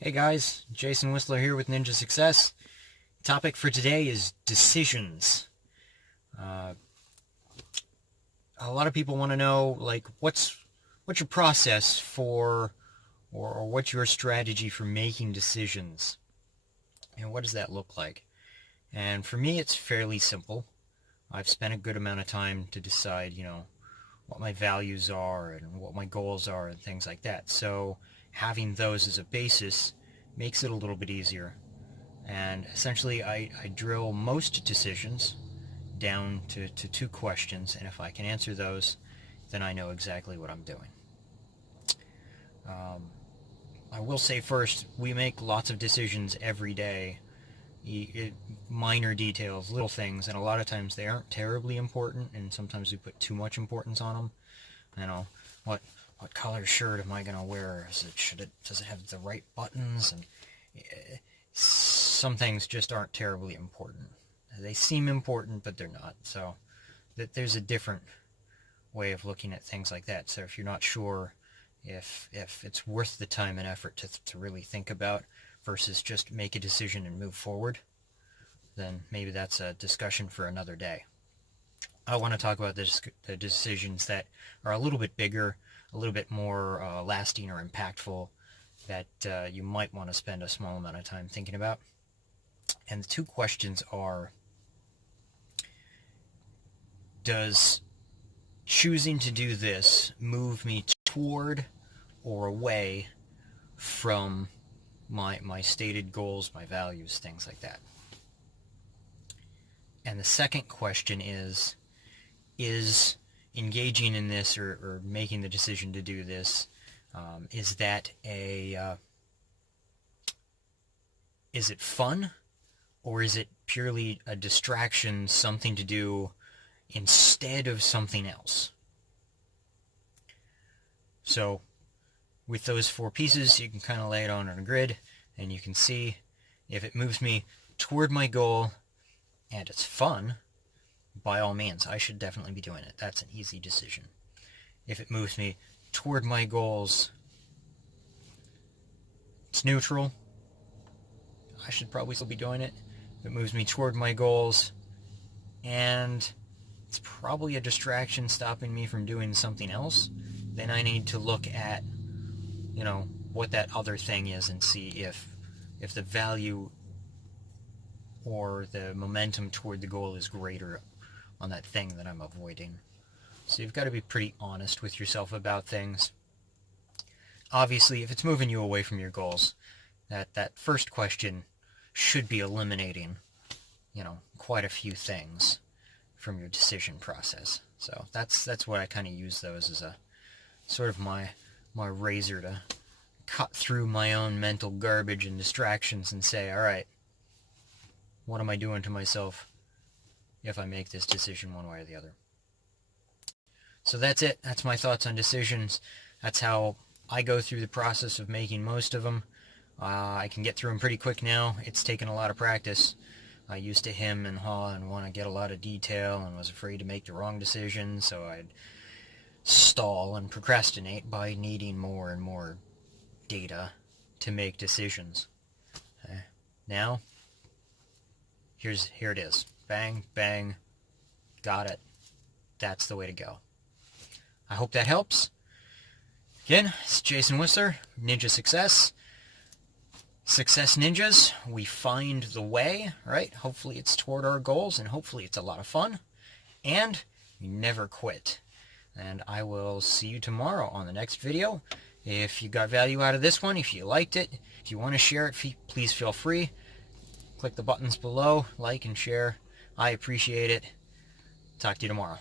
Hey guys, Jason Whistler here with Ninja Success. Topic for today is decisions. Uh, a lot of people want to know, like, what's your process for, or what's your strategy for making decisions, and what does that look like? And for me, it's fairly simple. I've spent a good amount of time to decide, what my values are and what my goals are and things like that. So having those as a basis makes it a little bit easier. And essentially, I drill most decisions down to two questions, and if I can answer those, then I know exactly what I'm doing. Um, I will say first, we make lots of decisions every day, minor details, little things, and a lot of times they aren't terribly important, and sometimes we put too much importance on them. You know, what what color shirt am I gonna wear? Does it have the right buttons? And some things just aren't terribly important. They seem important, but they're not. So there's a different way of looking at things like that. So if you're not sure if it's worth the time and effort to really think about versus just make a decision and move forward, then maybe that's a discussion for another day. I want to talk about the decisions that are a little bit bigger, a little bit more lasting or impactful, that you might want to spend a small amount of time thinking about. And the two questions are, does choosing to do this move me toward or away from my stated goals, my values, things like that? And the second question is engaging in this or making the decision to do this, is that is it fun, or is it purely a distraction, something to do instead of something else? So with those four pieces, you can kind of lay it on a grid, and you can see if it moves me toward my goal and it's fun, by all means, I should definitely be doing it. That's an easy decision. If it moves me toward my goals, it's neutral, I should probably still be doing it. If it moves me toward my goals and it's probably a distraction stopping me from doing something else, then I need to look at, what that other thing is and see if the value or the momentum toward the goal is greater on that thing that I'm avoiding. So you've got to be pretty honest with yourself about things. Obviously, if it's moving you away from your goals, that first question should be eliminating, quite a few things from your decision process. So that's what I kind of use those as a sort of my razor to cut through my own mental garbage and distractions and say, all right, what am I doing to myself if I make this decision one way or the other? So that's it. That's my thoughts on decisions. That's how I go through the process of making most of them. I can get through them pretty quick now. It's taken a lot of practice. I used to hem and haw and want to get a lot of detail and was afraid to make the wrong decision, so I'd stall and procrastinate by needing more and more data to make decisions. Now, here it is. Bang, bang, got it. That's the way to go. I hope that helps. Again, it's Jason Whistler, Ninja Success. Success Ninjas, we find the way, right? Hopefully it's toward our goals, and hopefully it's a lot of fun. And we never quit. And I will see you tomorrow on the next video. If you got value out of this one, if you liked it, if you want to share it, please feel free. Click the buttons below, like and share. I appreciate it. Talk to you tomorrow.